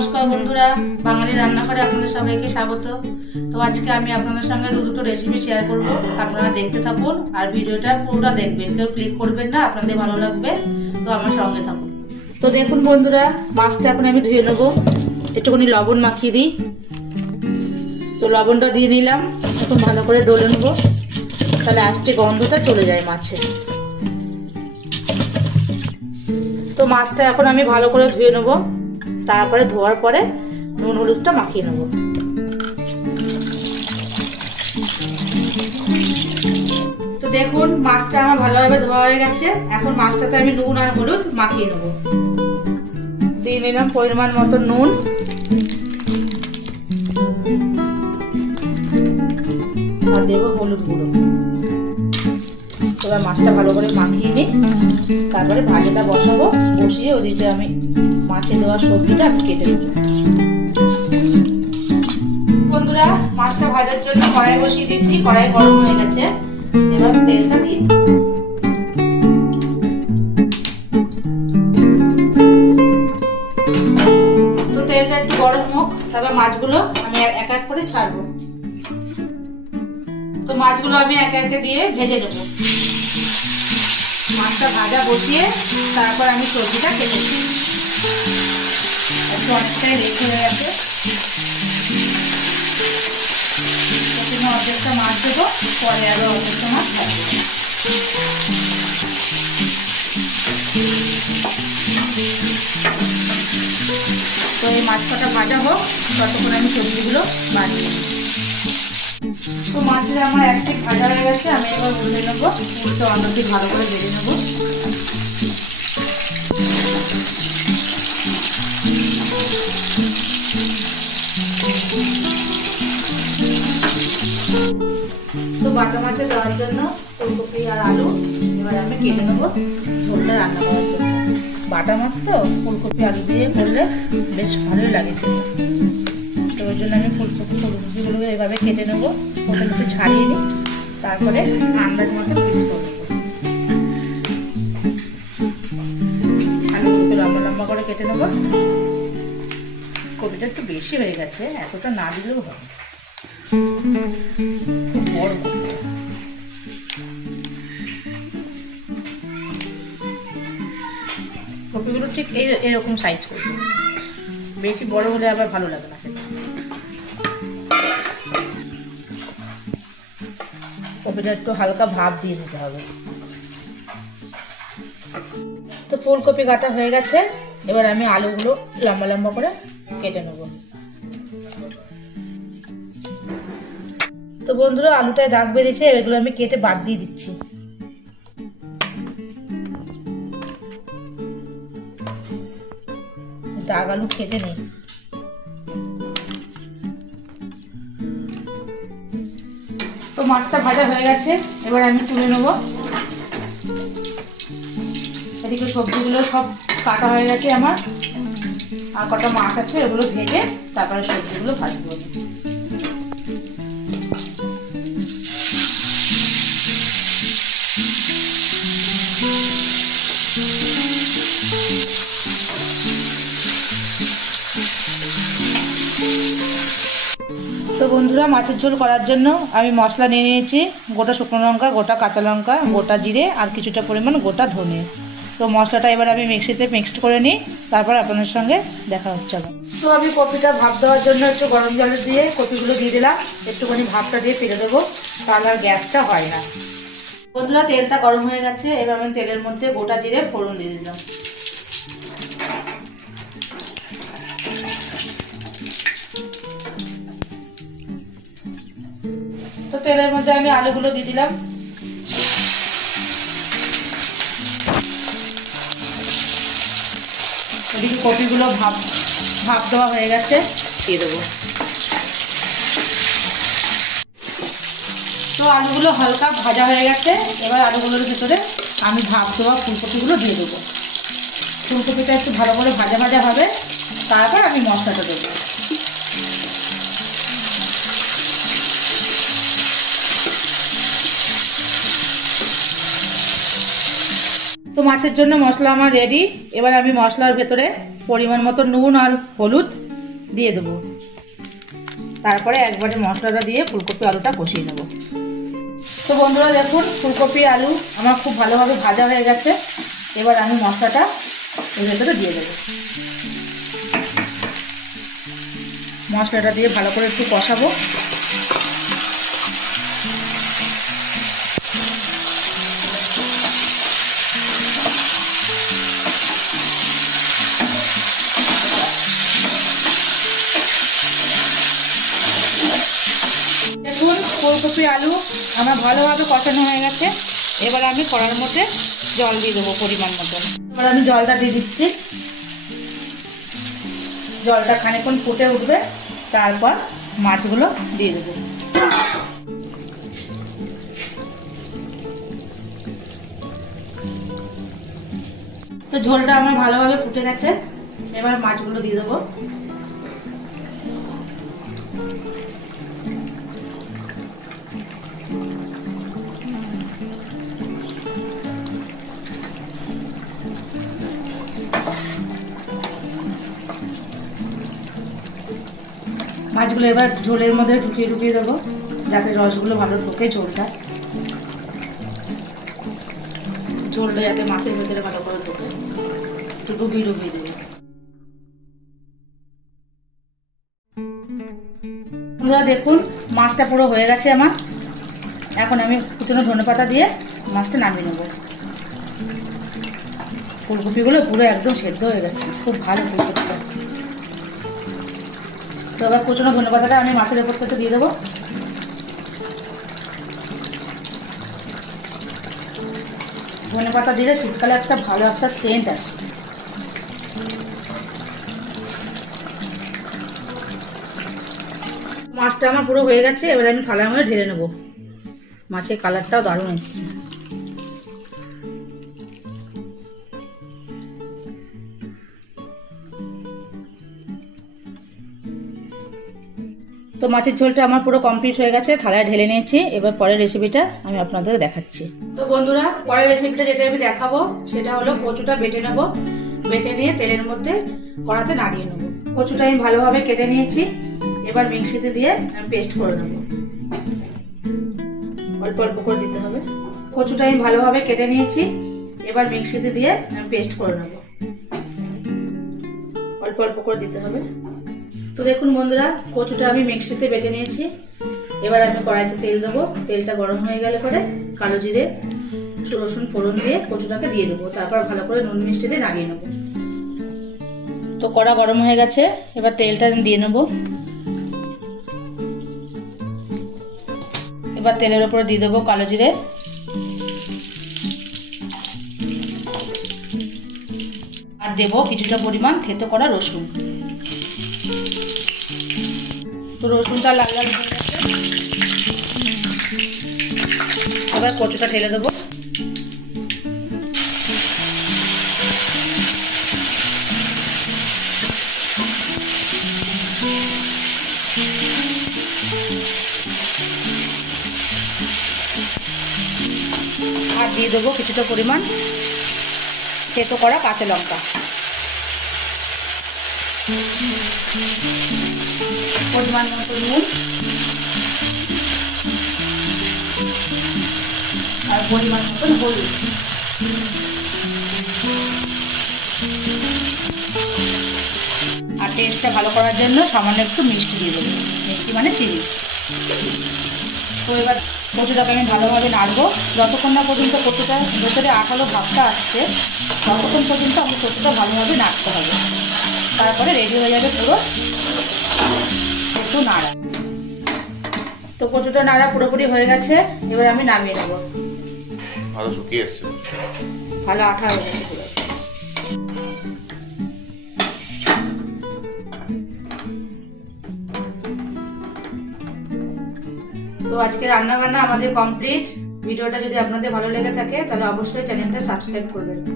নমস্কার বন্ধুরা, বাঙালি রান্নাঘরে আপনাদের সবাইকে স্বাগত। তো আজকে আমি আপনাদের সঙ্গে দুটো রেসিপি শেয়ার করব। আপনারা দেখতে থাকুন আর ভিডিওটা পুরোটা দেখবেন, কেউ ক্লিক করবেন না, আপনাদের ভালো লাগবে। তো আমার সঙ্গে থাকুন। তো দেখুন বন্ধুরা, মাছটা এখন আমি ধুয়ে নেবো। একটুখানি লবণ মাখিয়ে দিই। তো লবণটা দিয়ে নিলাম, এখন ভালো করে ডলে নেবো, তাহলে আস্তে গন্ধটা চলে যায় মাছে। তো মাছটা এখন আমি ভালো করে ধুয়ে নেবো, তারপরে ধোয়ার পরে নুন হলুদটা মাখিয়ে নেব। তো দেখুন মাছটা আমার ভালোভাবে ধোয়া হয়ে গেছে। এখন মাছটাতে আমি নুন আর হলুদ মাখিয়ে নেব। দিয়ে নিলাম পরিমাণ মতো নুন, আর দেবো হলুদ গুঁড়ো। এবার মাছটা ভালো করে মাখিয়ে নিই, তারপরে ভাজাটা বসাবো। বসিয়ে ওদিকে আমি মাছে দেওয়া সবজিটা আমি কেটে দেবো। বন্ধুরা, মাছটা ভাজার জন্য কড়াই বসিয়ে দিচ্ছি। কড়াই গরম হয়ে গেছে, এবার তেলটা দিয়ে তো তেলটা একটু গরম হোক, তারপর মাছগুলো আমি এক এক করে ছাড়বো। তো মাছগুলো আমি এক একে দিয়ে ভেজে নেবো। মাছটা ভাজা বসিয়ে তারপর আমি সবজিটা কেটে দিই। একটু অনেকটাই রেখে হয়ে গেছে, প্রথমে অর্ধেকটা মাছ দেবো, পরে আরো অর্ধেকটা মাছ থাকবে। তো এই মাছ কটা ভাজা হোক, ততক্ষণ আমি সবজিগুলো বানিয়ে নিই। তো মাছের আমার এক পিঠ ভাজা হয়ে গেছে, আমি এবার উল্টে নেবো। উল্টে অন্য পিঠ ভালো করে ভেজে নেবো। তো বাটা মাছে দেওয়ার জন্য ফুলকপি আর আলু এবার আমি কেটে নেবো ঝোলটা রান্না করার জন্য। বাটা মাছ তো ফুলকপি আলু দিয়ে করলে বেশ ভালোই লাগে খেতে। তো ওই জন্য আমি ফুলকপিগুলো এভাবে কেটে নেবো। প্রথমে একটু ছাড়িয়ে নিই, তারপরে আন্দাজ মতো পিস করে নেবো। আলুগুলোকে লম্বা লম্বা করে কেটে নেবো। কপিটা একটু বেশি হয়ে গেছে, এতটা না দিলেও হবে, খুব বড়। কপিগুলো ঠিক এরকম সাইজ করবো, বেশি বড় হলে আবার ভালো লাগে না খেতে। কপিটা একটু হালকা ভাপ দিয়ে দিতে হবে। তো ফুলকপি কাটা হয়ে গেছে, এবার আমি আলুগুলো লম্বা লম্বা করে কেটে নেব। তো বন্ধুরা, আলুটায় দাগ বেরিয়েছে, এগুলো আমি কেটে বাদ দিয়ে দিচ্ছি। দাগ আলু কেটে নেই। তো মাছটা ভাজা হয়ে গেছে, এবার আমি তুলে নেব। এদিকে সবজিগুলো সব কাটা হয়ে গেছে আমার, আর কটা মাছ আছে, এগুলো ভেজে তারপরে সবজিগুলো ভাজবো। তো বন্ধুরা, মাছের ঝোল করার জন্য আমি মশলা নিয়ে নিয়েছি। গোটা শুকনো লঙ্কা, গোটা কাঁচা লঙ্কা, গোটা জিরে আর কিছুটা পরিমাণ গোটা ধনে। তো মশলাটা এবার আমি মিক্সিতে মিক্সড করে নিই, তারপর আপনাদের সঙ্গে দেখা হচ্ছে। তো আমি কপিটা ভাপ দেওয়ার জন্য একটু গরম জল দিয়ে কপিগুলো দিয়ে দিলাম। একটুখানি ভাপটা দিয়ে ফেলে দেবো, তাহলে আর গ্যাসটা হয় না। বন্ধুরা, তেলটা গরম হয়ে গেছে, এবার আমি তেলের মধ্যে গোটা জিরে ফোড়ন দিয়ে দিলাম। তো তেলের মধ্যে আমি আলুগুলো দিয়ে দিলাম। ওদিকে কপিগুলো ভাপ দেওয়া হয়ে গেছে, দিয়ে দেবো। তো আলুগুলো হালকা ভাজা হয়ে গেছে, এবার আলুগুলোর ভিতরে আমি ভাপ দেওয়া ফুলকপিগুলো দিয়ে দেবো। ফুলকপিটা একটু ভালো করে ভাজা ভাজা হবে, তারপর আমি মশলাটা দেবো। তো তো মাছের জন্য মশলা আমার রেডি। এবার আমি মশলার ভেতরে পরিমাণ মতো নুন আর হলুদ দিয়ে দেবো। তারপরে একবারে মশলাটা দিয়ে ফুলকপি আলুটা কষিয়ে নেব। তো বন্ধুরা দেখুন, ফুলকপি আলু আমার খুব ভালোভাবে ভাজা হয়ে গেছে। এবার আমি মশলাটা এর ভেতরে দিয়ে দেবো। মশলাটা দিয়ে ভালো করে একটু কষাবো। দেখুন ফুলকপি আলু আমার ভালোভাবে কষানো হয়ে গেছে। এবার আমি কড়ার মধ্যে জল দিয়ে দেবো পরিমাণ মতন। এবার আমি জলটা দিয়ে দিচ্ছি। জলটা খানিকক্ষণ ফুটে উঠবে, তারপর মাছগুলো দিয়ে দেবো। তো ঝোলটা আমার ভালোভাবে ফুটে গেছে। এবার মাছগুলো দিয়ে দেবো। মাছগুলো এবার ঝোলের মধ্যে ঢুকিয়ে দেবো, যাতে রসগুলো ভালো ঢোকে। ঝোলটা যাতে মাছের ভেতরে ভালো করে ঢোকে, একটু ডুবিয়ে দেবো। বন্ধুরা দেখুন, মাছটা পুরো হয়ে গেছে আমার। এখন আমি কুচনো ধনেপাতা দিয়ে মাছটা নামিয়ে নেবো। ফুলকপিগুলো পুরো একদম সেদ্ধ হয়ে গেছে, খুব ভালো ফুলকপিটা। তো এবার কুচনো ধনেপাতাটা আমি মাছের উপর থেকে দিয়ে দেবো। ধনেপাতা দিলে শীতকালে একটা ভালো একটা সেন্ট আসে। মাছটা আমার পুরো হয়ে গেছে। এবার আমি থালার মধ্যে ঢেলে নেবো। মাছের কালারটাও দারুণ এসছে। তো মাছের ঝোলটা আমার পুরো কমপ্লিট হয়ে গেছে, থালায় ঢেলে নিয়েছি। এবার পরের রেসিপিটা আমি আপনাদের দেখাচ্ছি। তো বন্ধুরা, পরের রেসিপিটা যেটা আমি দেখাবো সেটা হলো কচুটা বেটে নেবো। বেটে নিয়ে তেলের মধ্যে কড়াতে নাড়িয়ে নেবো। কচুটা আমি ভালোভাবে কেটে নিয়েছি। এবার মিক্সিতে দিয়ে আমি পেস্ট করে নেবো। অল্প অল্প করে দিতে হবে। কচুটা আমি ভালোভাবে কেটে নিয়েছি। এবার মিক্সিতে দিয়ে আমি পেস্ট করে নেবো। অল্প অল্প করে দিতে হবে। তো দেখুন বন্ধুরা, কচুটা আমি মিক্সিতে বেটে নিয়েছি। এবার আমি কড়াইতে তেল দেবো। তেলটা গরম হয়ে গেলে পরে কালো জিরে রসুন ফোড়ন দিয়ে কচুটাকে দিয়ে দেবো। তারপর ভালো করে নুন মিষ্টি দিয়ে নামিয়ে নেবো। তো কড়া গরম হয়ে গেছে, এবার তেলটা দিয়ে নেবো। এবার তেলের উপরে দিয়ে দেবো কালো জিরে, আর দেবো কিছুটা পরিমাণ থেতো করা রসুন। তো রসুনটা লাল লাল হয়ে গেছে। আবার কচুটা ঢেলে দেবো। আর দিয়ে দেবো কিছুটা পরিমাণ থেতো করা কাঁচা লঙ্কা। পরিমাণ মতো নুন আর পরিমাণ মতন হলুদ। আর টেস্টটা ভালো করার জন্য সামান্য একটু মিষ্টি দিয়ে দেবো। মিষ্টি মানে চিনি। তো এবার কচুটাকে আমি ভালোভাবে নাড়বো। যতক্ষণ না পর্যন্ত কচুটা ভেতরে আঠালো ভাবটা আসছে, ততক্ষণ পর্যন্ত আমি কচুটা ভালোভাবে নাড়তে হবে। তারপরে রেডি হয়ে যাবে পুরো একটু নাড়া। তো কচুটা নাড়া পুরোপুরি হয়ে গেছে। এবার আমি নামিয়ে নেবো। ভালো শুকিয়ে এসছে, ভালো আঠা হয়ে গেছে পুরো। তো আজকে রান্না বান্না আমাদের কমপ্লিট। ভিডিওটা যদি আপনাদের ভালো লেগে থাকে তাহলে অবশ্যই চ্যানেলটা সাবস্ক্রাইব করবেন।